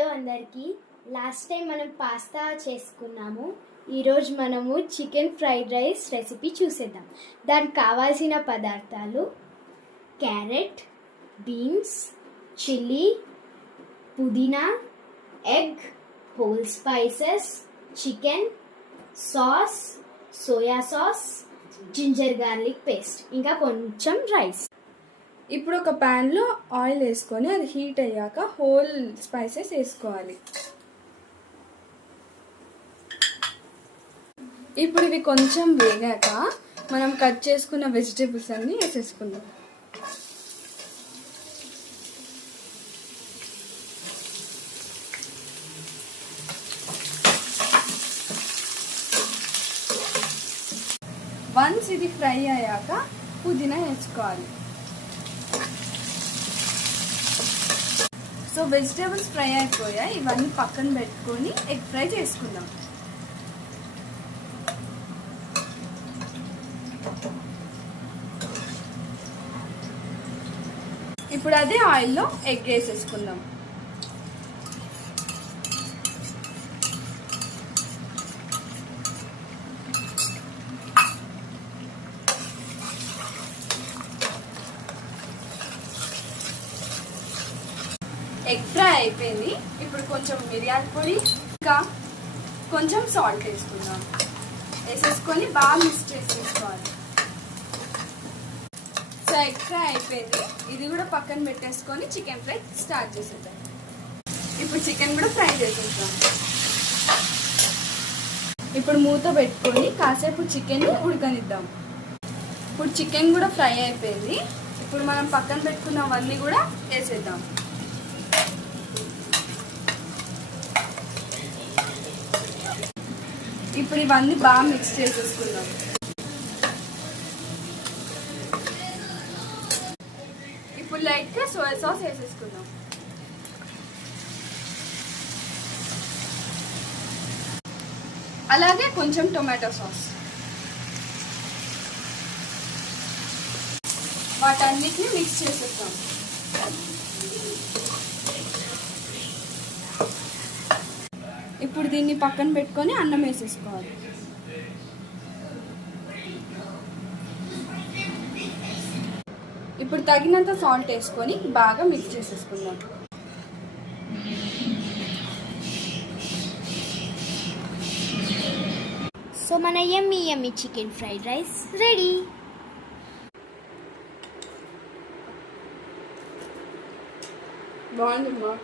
Hello అందరికీ. Last time మనం pasta చేసుకున్నాము. ఈరోజు మనము చికెన్ ఫ్రైడ్ రైస్ రెసిపీ చూసేద్దాం. దానికి కావాల్సిన పదార్థాలు: క్యారెట్, బీన్స్, చిల్లీ, పుదీనా, egg, whole spices, chicken, sauce, soya sauce, ginger garlic paste, ఇంకా కొంచెం రైస్. ఇప్పుడు ఒక ప్యాన్లో ఆయిల్ వేసుకొని అది హీట్ అయ్యాక హోల్ స్పైసెస్ వేసుకోవాలి. ఇప్పుడు ఇవి కొంచెం వేగాక మనం కట్ చేసుకున్న వెజిటేబుల్స్ అన్నీ వేసేసుకుందాం. వన్స్ ఇది ఫ్రై అయ్యాక పుదీనా వేసుకోవాలి. సో వెజిటేబుల్స్ ఫ్రై అయిపోయాయి. ఇవన్నీ పక్కన పెట్టుకొని ఎగ్ ఫ్రై చేసుకుందాం. ఇప్పుడు అదే ఆయిల్లో ఎగ్ వేసేసుకుందాం. ఎగ్ ఫ్రై అయిపోయింది. ఇప్పుడు కొంచెం మిరియాల పొడి ఇంకా కొంచెం సాల్ట్ వేసుకుందాం. వేసేసుకొని బాగా మిక్స్ చేసేసుకోవాలి. సో ఎగ్ ఫ్రై అయిపోయింది. ఇది కూడా పక్కన పెట్టేసుకొని చికెన్ ఫ్రై స్టార్ట్ చేసేద్దాం. ఇప్పుడు చికెన్ కూడా ఫ్రై చేసేద్దాం. ఇప్పుడు మూత పెట్టుకొని కాసేపు చికెన్ ఉడకనిద్దాం. ఇప్పుడు చికెన్ కూడా ఫ్రై అయిపోయింది. ఇప్పుడు మనం పక్కన పెట్టుకున్నవన్నీ కూడా వేసేద్దాం. ఇప్పుడు ఇవన్నీ బాగా మిక్స్ చేసేసుకుందాం. ఇప్పుడు లైట్గా సోయా సాస్ వేసేసుకుందాం. అలాగే కొంచెం టొమాటో సాస్. వాటన్నిటిని మిక్స్ చేసేద్దాం. ఇప్పుడు దీన్ని పక్కన పెట్టుకొని అన్నం వేసేసుకోవాలి. ఇప్పుడు తగినంత సాల్ట్ వేసుకొని బాగా మిక్స్ చేసేసుకుందాం. సో మన యమ్మీ చికెన్ ఫ్రైడ్ రైస్ రెడీ. బాగుందమ్మా.